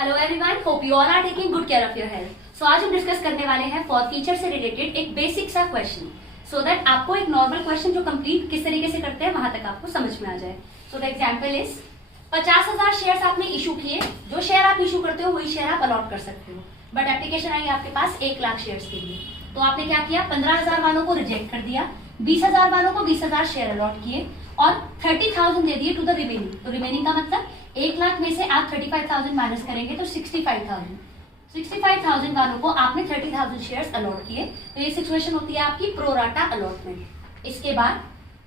Hello everyone, hope you all are taking good care of your health. So आज हम discuss करने वाले हैं फॉर फीचर से रिलेटेड एक बेसिक सा क्वेश्चन, सो दैट आपको एक नॉर्मल क्वेश्चन जो कंप्लीट किस तरीके से करते हैं वहां तक आपको समझ में आ जाए। So the example is 50,000 shares आपने इशू किए। जो शेयर आप इशू करते हो वही शेयर आप अलॉट कर सकते हो, बट एप्लीकेशन आई आपके पास 1 लाख शेयर्स के लिए। तो आपने क्या किया, 15,000 वालों को रिजेक्ट कर दिया, 20,000 वालों को 20,000 शेयर अलॉट किए और 30,000 दे दिए टू द रिमेनिंग। तो रिमेनिंग का मतलब 1 लाख में से आप 35,000 माइनस करेंगे तो 65,000 वालों को आपने 30,000 शेयर्स अलॉट किए। तो ये सिचुएशन होती है आपकी प्रोराटा अलॉटमेंट। इसके बाद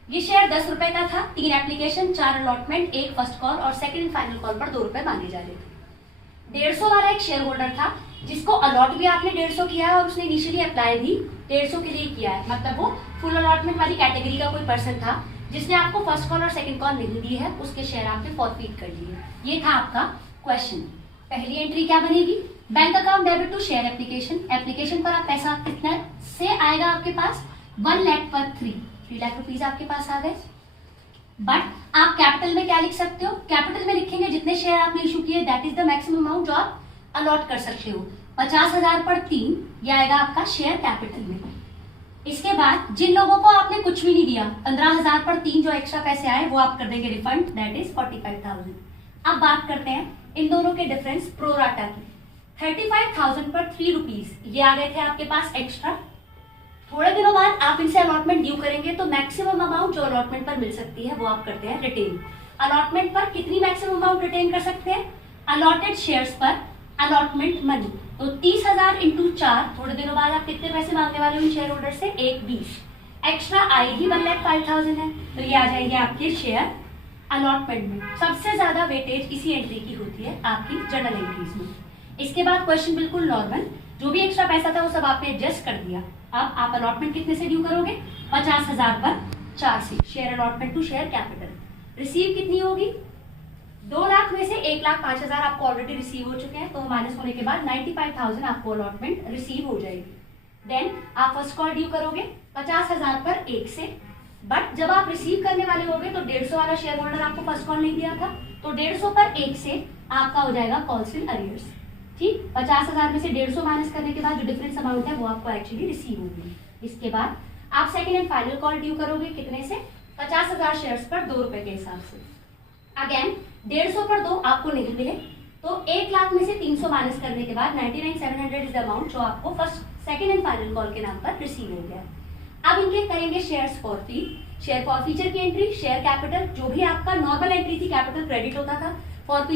ये शेयर 10 रुपए का था, 3 एप्लीकेशन, 4 अलॉटमेंट, 1 फर्स्ट कॉल और सेकंड एंड फाइनल कॉल पर 2 रुपए मांगे जा रहे थे। 150 वाला एक शेयर होल्डर था जिसको अलॉट भी आपने 150 किया है और उसने इनिशियली अप्लाई भी 150 के लिए किया है। मतलब वो फुल अलॉटमेंट वाली कैटेगरी का कोई पर्सन था जिसने आपको फर्स्ट कॉल और सेकंड कॉल नहीं दी है, उसके शेयर आपने फॉरफीट कर लिए। ये था आपका क्वेश्चन। पहली एंट्री क्या बनेगी, bank account debit to share application. Application पर आप पैसा कितना से आएगा आपके पास, 1 लाख पर 3 लाख रुपीज आपके पास आ गए। बट आप कैपिटल में क्या लिख सकते हो, कैपिटल में लिखेंगे जितने शेयर आपने इशू किए that is the maximum amount जो आप अलॉट कर सकते हो। 50,000 पर 3 ये आएगा आपका शेयर कैपिटल में। इसके बाद जिन लोगों को आपने कुछ भी नहीं दिया, 15,000 पर 3 जो एक्स्ट्रा पैसे आए वो आप कर देंगे रिफंड, दैट इज 45,000। अब बात करते हैं इन दोनों के डिफरेंस प्रोराटा की। 35,000 पर 3 रुपीज ये आ गए थे आपके पास एक्स्ट्रा। थोड़े दिनों बाद आप इनसे अलॉटमेंट ड्यू करेंगे तो मैक्सिमम अमाउंट जो अलॉटमेंट पर मिल सकती है वो आप करते हैं रिटेन। अलॉटमेंट पर कितनी मैक्सिमम अमाउंट रिटेन कर सकते हैं, अलॉटेड शेयर्स पर अलॉटमेंट मनी। तो 30,000 इंटू 4, थोड़े दिनों बाद आप कितने पैसे मांगने वाले हो शेयर होल्डर से, 1,20। एक्स्ट्रा आएगी 1,05,000 है, तो ये आ जाएंगे आपके शेयर अलॉटमेंट में। सबसे ज्यादा वेटेज इसी एंट्री की होती है आपकी जर्नल एंट्रीज में। इसके बाद क्वेश्चन बिल्कुल नॉर्मल, जो भी एक्स्ट्रा पैसा था वो सब आपने एडजस्ट कर दिया। अब आप अलॉटमेंट कितने से ड्यू करोगे, 50,000 पर 4 से share allotment to share capital. Receive कितनी होगी, 2 लाख में से 1,05,000 आपको ऑलरेडी रिसीव हो चुके हैं, तो माइनस होने के बाद 95,000 आपको अलॉटमेंट रिसीव हो जाएगी। देन आप फर्स्ट कॉल ड्यू करोगे 50,000 पर 1 से, बट जब आप रिसीव करने वाले होगे तो 150 वाला शेयर होल्डर आपको फर्स्ट कॉल नहीं दिया था, तो 150 पर 1 से आपका हो जाएगा कॉल्स इन अरियर्स। ठीक, 50,000 में से 150 माइनस करने के बाद जो डिफरेंस अमाउंट है वो आपको एक्चुअली रिसीव होगी। इसके बाद आप second and final call due करोगे कितने से, 50,000 शेयर्स पर 2 रुपए के हिसाब से। अगेन 150 पर 2 आपको नहीं मिले, तो 1 लाख में से 300 माइनस करने के बाद 99,700 इज द अमाउंट जो आपको first second and final call के नाम पर रिसीव हो गया। अब इनके करेंगे शेयर्स फॉरफीट, शेयर फॉरफीचर की एंट्री, शेयर कैपिटल, जो भी आपका नॉर्मल एंट्री थी कैपिटल क्रेडिट होता था, फॉरफीट